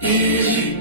easy.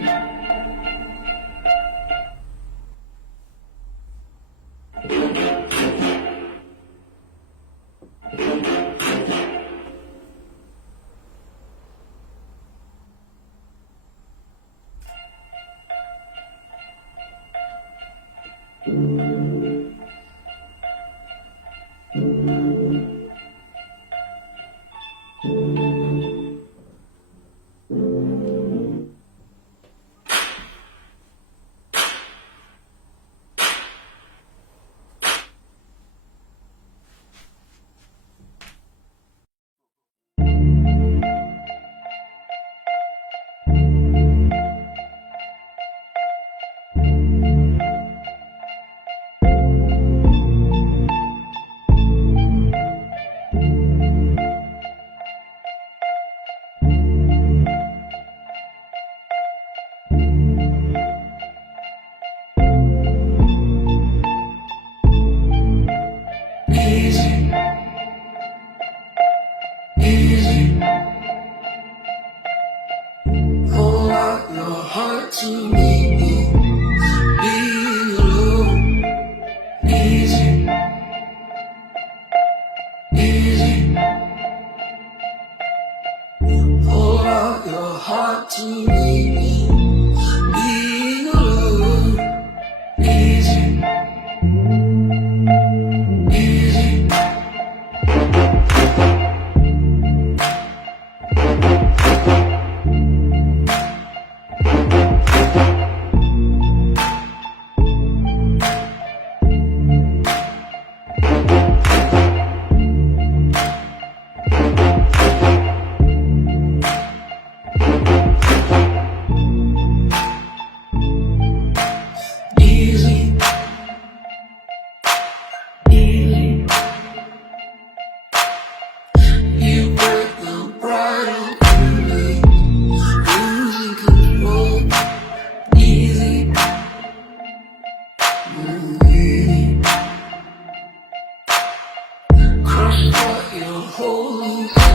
Easy, easy. Pour out your heart to me. Being alone. Easy, easy. Pour out your heart to me. Being alone. Easy, easy. Easy, easy. You break the bridle to me, losing control. Easy, easy. Crush what you're holding to,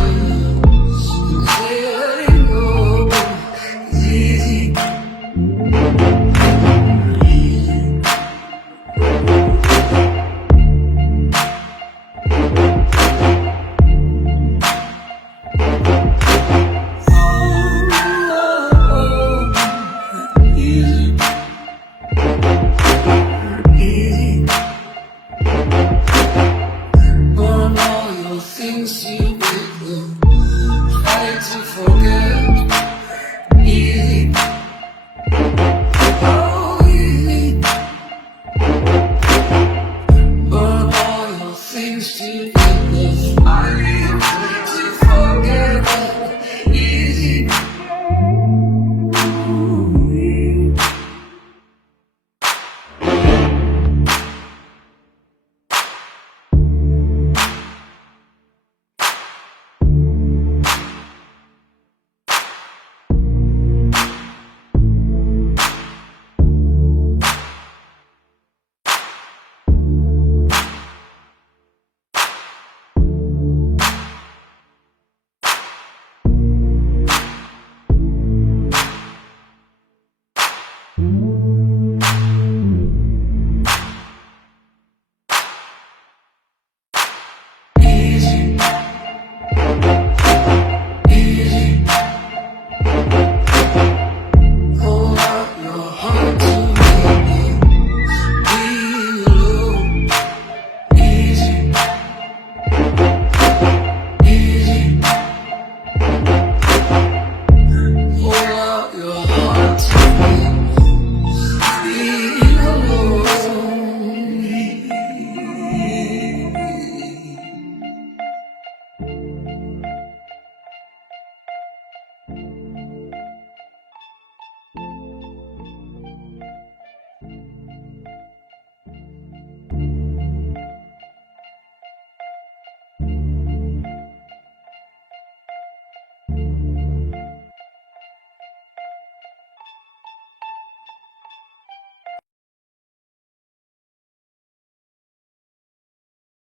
letting go. It's easy, easy. Easy, easy. Burn all your things you with them. Try to forget. Easy, oh easy. Burn all your things to get the fire.